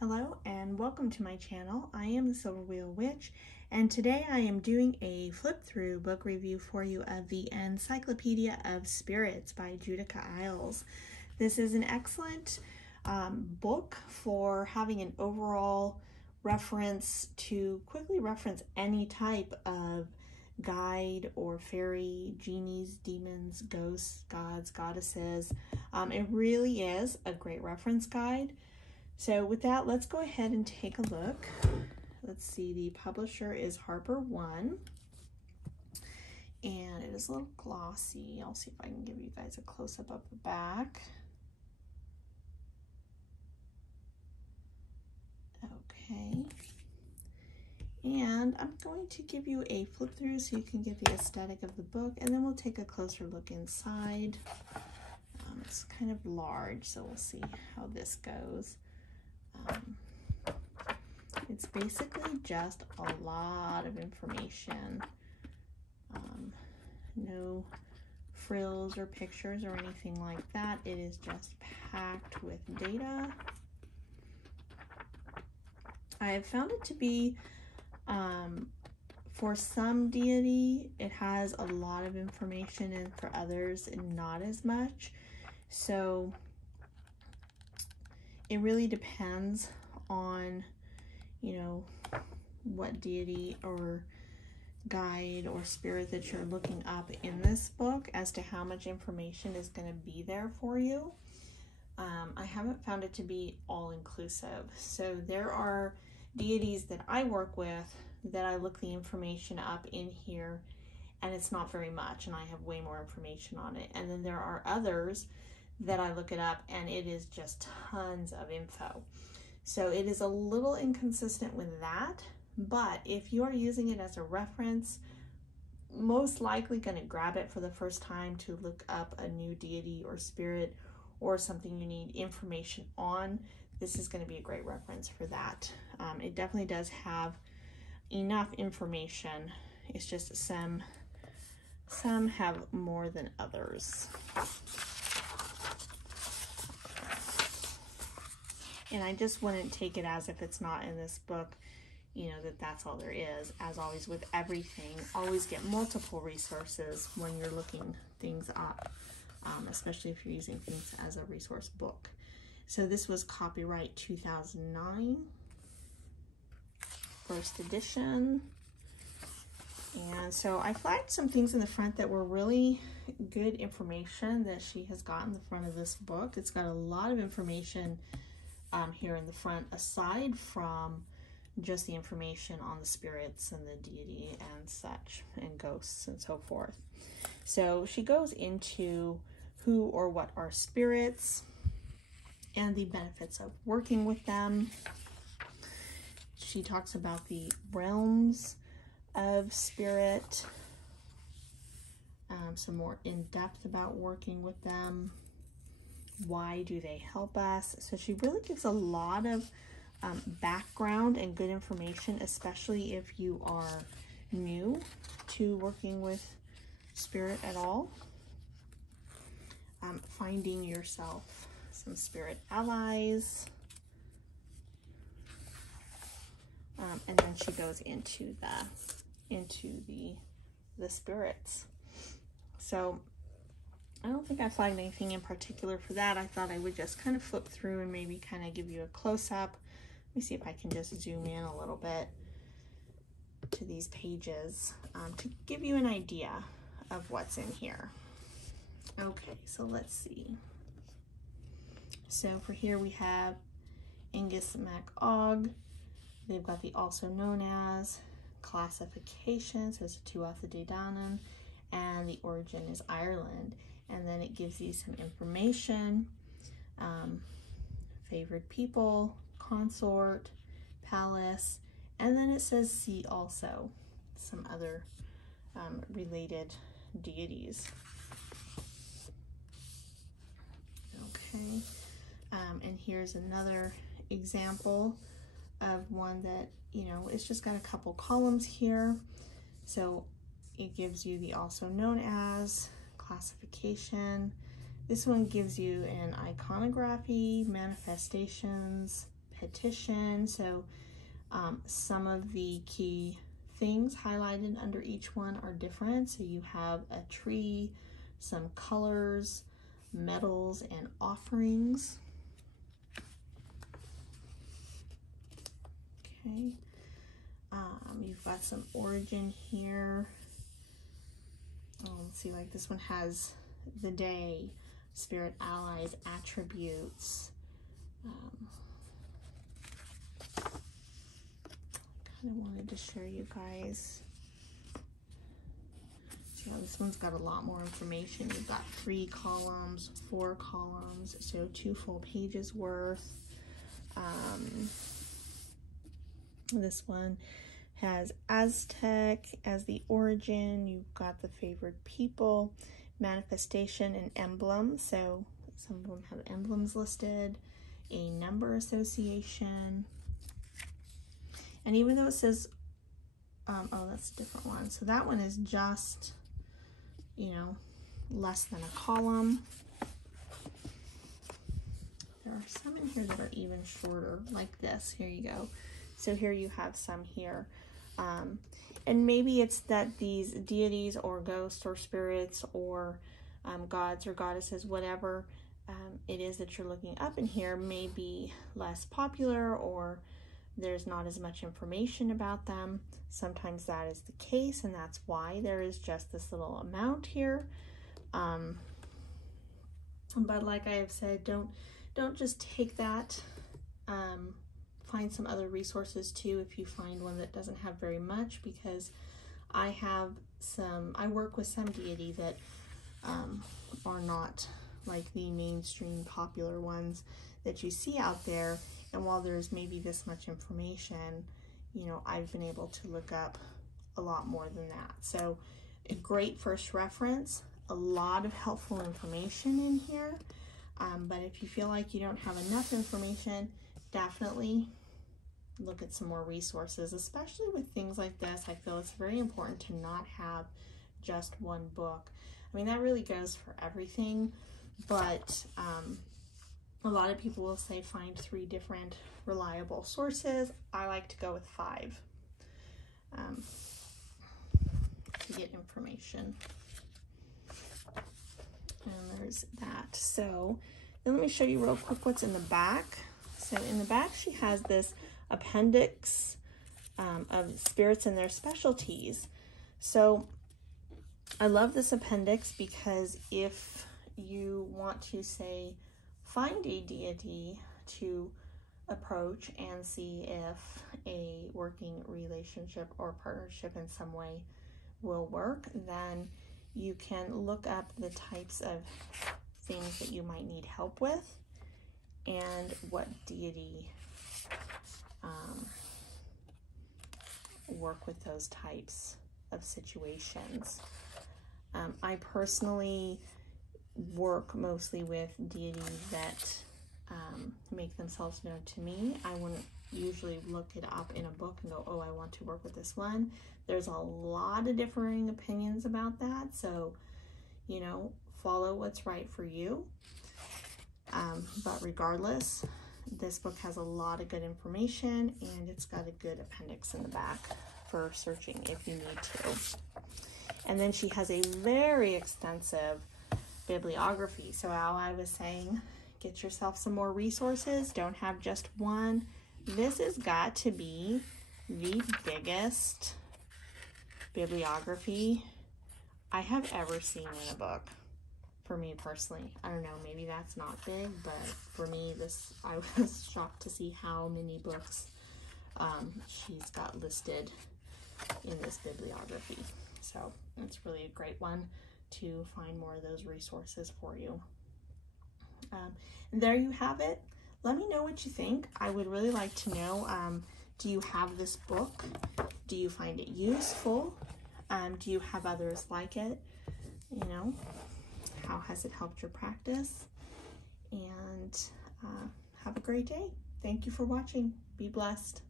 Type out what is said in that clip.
Hello and welcome to my channel. I am the Silver Wheel Witch, and today I am doing a flip through book review for you of the Encyclopedia of Spirits by Judika. This is an excellent book for having an overall reference to quickly reference any type of guide or fairy, genies, demons, ghosts, gods, goddesses. It really is a great reference guide. So with that, let's go ahead and take a look. Let's see, the publisher is Harper One, and it is a little glossy. I'll see if I can give you guys a close-up of the back. Okay, and I'm going to give you a flip through so you can get the aesthetic of the book, and then we'll take a closer look inside. It's kind of large, so we'll see how this goes. It's basically just a lot of information. No frills or pictures or anything like that. It is just packed with data. I have found it to be, for some deity, it has a lot of information, and for others, not as much. So it really depends on, you know, what deity or guide or spirit that you're looking up in this book as to how much information is going to be there for you. I haven't found it to be all-inclusive. So there are deities that I work with that I look the information up in here, and it's not very much, and I have way more information on it. And then there are others that I look it up and it is just tons of info. So it is a little inconsistent with that, but if you are using it as a reference, most likely going to grab it for the first time to look up a new deity or spirit or something you need information on, this is going to be a great reference for that. It definitely does have enough information. It's just some have more than others. And I just wouldn't take it as if it's not in this book, you know, that's all there is. As always with everything, always get multiple resources when you're looking things up, especially if you're using things as a resource book. So this was copyright 2009, first edition. And so I flagged some things in the front that were really good information that she has got in the front of this book. It's got a lot of information here in the front, aside from just the information on the spirits and the deity and such, and ghosts and so forth. So she goes into who or what are spirits and the benefits of working with them. She talks about the realms of spirit, some more in-depth about working with them. Why do they help us? So she really gives a lot of background and good information, especially if you are new to working with spirit at all. Finding yourself some spirit allies. And then she goes into the spirits. So I don't think I flagged anything in particular for that. I thought I would just kind of flip through and maybe kind of give you a close-up. Let me see if I can just zoom in a little bit to these pages to give you an idea of what's in here. Okay, so let's see. So for here we have Angus MacOg. They've got the also known as classification, so it's a Tuatha De Danann, and the origin is Ireland. And then it gives you some information, favored people, consort, palace, and then it says see also some other related deities. Okay, and here's another example of one that, you know, it's just got a couple columns here. So it gives you the also known as, classification. This one gives you an iconography, manifestations, petition. So some of the key things highlighted under each one are different. So you have a tree, some colors, metals, and offerings. Okay. You've got some origin here. Let's see, like this one has the day, spirit allies, attributes. Kind of wanted to show you guys. So this one's got a lot more information. You've got 3 columns, 4 columns, so 2 full pages worth. This one has Aztec as the origin. You've got the favored people, manifestation, and emblem. So some of them have emblems listed, a number association. And even though it says, oh, that's a different one. So that one is just, you know, less than a column. There are some in here that are even shorter, like this. Here you go. So here you have some here. And maybe it's that these deities or ghosts or spirits or gods or goddesses, whatever it is that you're looking up in here, may be less popular, or there's not as much information about them. Sometimes that is the case, and that's why there is just this little amount here. But like I have said, don't just take that. Find some other resources too if you find one that doesn't have very much, because I work with some deity that are not like the mainstream popular ones that you see out there. And while there's maybe this much information, you know, I've been able to look up a lot more than that. So a great first reference, a lot of helpful information in here. But if you feel like you don't have enough information, definitely look at some more resources, especially with things like this. I feel it's very important to not have just one book. I mean, that really goes for everything, but a lot of people will say find 3 different reliable sources. I like to go with 5 to get information. And there's that. So then let me show you real quick what's in the back. So in the back, she has this appendix of spirits and their specialties. So I love this appendix because if you want to, say, find a deity to approach and see if a working relationship or partnership in some way will work, then you can look up the types of things that you might need help with and what deity work with those types of situations. I personally work mostly with deities that make themselves known to me. I wouldn't usually look it up in a book and go, oh, I want to work with this one. There's a lot of differing opinions about that, so, you know, follow what's right for you. But regardless, this book has a lot of good information, and it's got a good appendix in the back for searching if you need to. And then she has a very extensive bibliography. So how I was saying, get yourself some more resources. Don't have just one. This has got to be the biggest bibliography I have ever seen in a book. For me personally, I don't know, maybe that's not big, but for me, I was shocked to see how many books she's got listed in this bibliography. So it's really a great one to find more of those resources for you. And there you have it. Let me know what you think. I would really like to know, do you have this book? Do you find it useful? Do you have others like it? You know, how has it helped your practice? And have a great day. Thank you for watching. Be blessed.